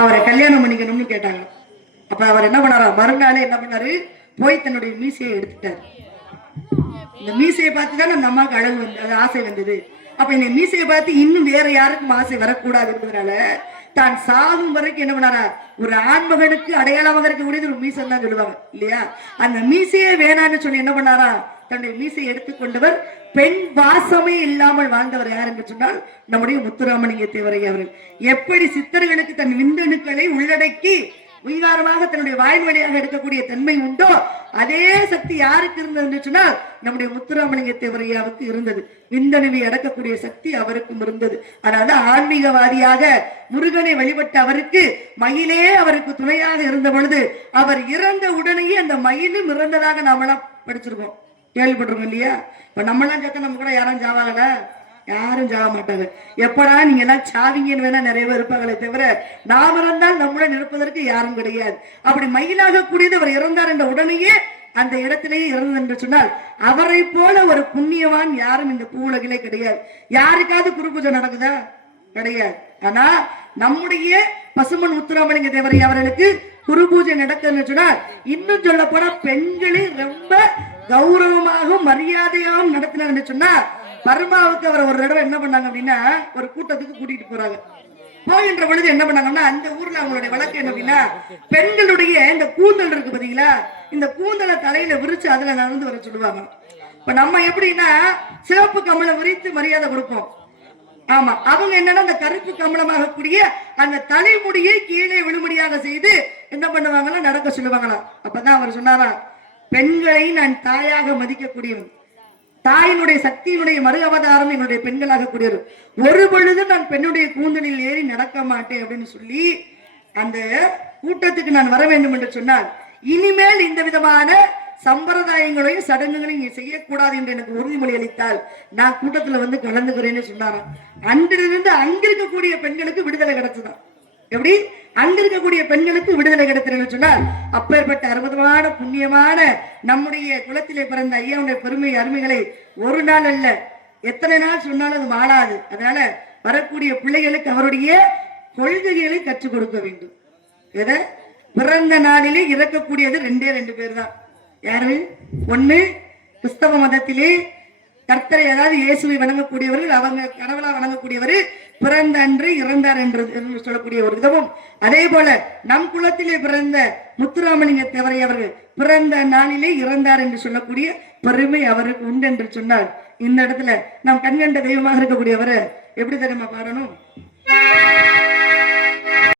அவரை கல்யாணம் பண்ணிக்கணும்னு கேட்டாங்க. அப்ப அவர் என்ன பண்ணாரா? மறுநாளே என்ன பண்ணாரு? போய் தன்னுடைய மீசையை எடுத்துட்டாரு. இந்த மீசையை பார்த்து தான் அந்த அம்மாவுக்கு அழகு வந்து அது ஆசை வந்தது. அப்ப இந்த மீசையை பார்த்து இன்னும் வேற யாருக்கும் ஆசை வரக்கூடாது என்பதனால தான் சாகும் வரைக்கும் என்ன பண்ணாரா? ஒரு ஆண்மகனுக்கு அடையாளமாக இருக்கக்கூடியது ஒரு மீசை தான் சொல்லுவாங்க. இல்லையா? அந்த மீசையே வேணான்னு சொல்லி என்ன பண்ணாரா? தன்னுடைய மீசை எடுத்துக்கொண்டவர் பெண் வாசமே இல்லாமல் வாழ்ந்தவர் யார் என்று சொன்னால் நம்முடைய முத்துராமலிங்க தேவரை அவர்கள். எப்படி சித்தர்களுக்கு தன் விந்தணுக்களை உள்ளடக்கி விகாரமாக தன்னுடைய வாயின் வழியாக எடுக்கக்கூடிய தன்மை உண்டோ அதே சக்தி யாருக்கு இருந்தது என்று சொன்னால் நம்முடைய முத்துராமலிங்க தேவரையாவுக்கு இருந்தது. விந்தணுவை அடக்கக்கூடிய சக்தி அவருக்கும் இருந்தது. அதனால ஆன்மீகவாதியாக முருகனை வழிபட்ட அவருக்கு மயிலே அவருக்கு துணையாக இருந்த பொழுது அவர் இறந்த உடனேயே அந்த மயிலும் இறந்ததாக நாமெல்லாம் படிச்சிருக்கோம். கேள்விப்பட்டிருக்கோம் இல்லையா? இப்ப நம்மளாம் கேட்க நம்ம கூட யாரும் ஜாவாகல? யாரும் சாக மாட்டாங்க. எப்படா நீங்க எல்லாம் சாவிங்கன்னு வேணா நிறைய பேர் இருப்பாங்களே தவிர நாம் இறந்தால் நம்முடன் இருப்பதற்கு யாரும் கிடையாது. அப்படி மயிலாக கூடியது அவர் இறந்தார் என்ற உடனேயே அந்த இடத்திலேயே இறந்தது என்று சொன்னால் அவரை போல ஒரு புண்ணியவான் யாரும் இந்த பூவுலகிலே கிடையாது. யாருக்காவது குரு பூஜை நடக்குதா? கிடையாது. ஆனா நம்முடைய பசுமன் முத்துராமலிங்க தேவரை அவர்களுக்கு குரு பூஜை நடக்குதுன்னு சொன்னால் இன்னும் சொல்ல போனா பெண்களே ரொம்ப கௌரவமாகவும் மரியாதையாகவும் நடத்தினார் சொன்னா பர்மாவுக்கு அவர் ஒரு தடவை என்ன பண்ணாங்க அப்படின்னா ஒரு கூட்டத்துக்கு கூட்டிட்டு போறாங்க. போகின்ற பொழுது என்ன பண்ணாங்கன்னா அந்த ஊர்ல அவங்களுடைய வழக்கு என்ன அப்படின்னா பெண்களுடைய இந்த கூந்தல் இருக்கு பாத்தீங்களா இந்த கூந்தலை தலையில விரிச்சு அதுல நடந்து வர சொல்லுவாங்க. இப்ப நம்ம எப்படின்னா சிவப்பு கமலை விரித்து மரியாதை கொடுப்போம். ஆமா அவங்க என்னன்னா அந்த கருப்பு கமலமாக கூடிய அந்த தலைமுடியை கீழே விழுமுடியாக செய்து என்ன பண்ணுவாங்கன்னா நடக்க சொல்லுவாங்களாம். அப்பதான் அவர் சொன்னாரா பெண்களை நான் தாயாக மதிக்கக்கூடியவன். தாயினுடைய சக்தியினுடைய மறு அவதாரம் என்னுடைய பெண்களாக கூடியவர் ஒரு பொழுது நான் பெண்ணுடைய கூந்தலில் ஏறி நடக்க மாட்டேன் அப்படின்னு சொல்லி அந்த கூட்டத்துக்கு நான் வர வேண்டும் என்று சொன்னால் இனிமேல் இந்த விதமான சம்பிரதாயங்களையும் சடங்குகளையும் நீ செய்யக்கூடாது என்று எனக்கு உறுதிமொழி அளித்தால் நான் கூட்டத்துல வந்து கலந்துக்கிறேன்னு சொன்னாராம். அன்றிலிருந்து அங்க இருக்கக்கூடிய பெண்களுக்கு விடுதலை கிடைச்சதாம். எப்படி? அங்க இருக்கக்கூடிய பெண்களுக்கு விடுதலை கிடைத்ததுன்னு சொன்னால் அப்பேற்பட்ட அற்புதமான புண்ணியமான நம்முடைய குலத்திலே பிறந்த ஐயாவுடைய பெருமை அருமைகளை ஒரு நாள் அல்ல எத்தனை நாள் சொன்னாலும் அது மாறாது அதனால வரக்கூடிய பிள்ளைகளுக்கு அவருடைய கொள்கைகளை கற்றுக் கொடுக்க வேண்டும். எதை? பிறந்த நாளிலே இறக்கக்கூடியது ரெண்டே ரெண்டு பேர் தான் யாரு? ஒண்ணு கிறிஸ்தவ மதத்திலே கர்த்தரை அதாவது இயேசுவை வணங்கக்கூடியவர்கள் அவங்க கடவுளா வணங்கக்கூடியவர் பிறந்த அன்று இறந்தார் என்று என்று சொல்லக்கூடிய ஒரு விதமும் அதே போல நம் குலத்திலே பிறந்த முத்துராமலிங்க தேவரை அவர்கள் பிறந்த நாளிலே இறந்தார் என்று சொல்லக்கூடிய பெருமை அவருக்கு உண்டு என்று சொன்னார் இந்த இடத்துல நாம் கண்கண்ட தெய்வமாக இருக்கக்கூடியவர் எப்படி தெரியுமா பாடணும்?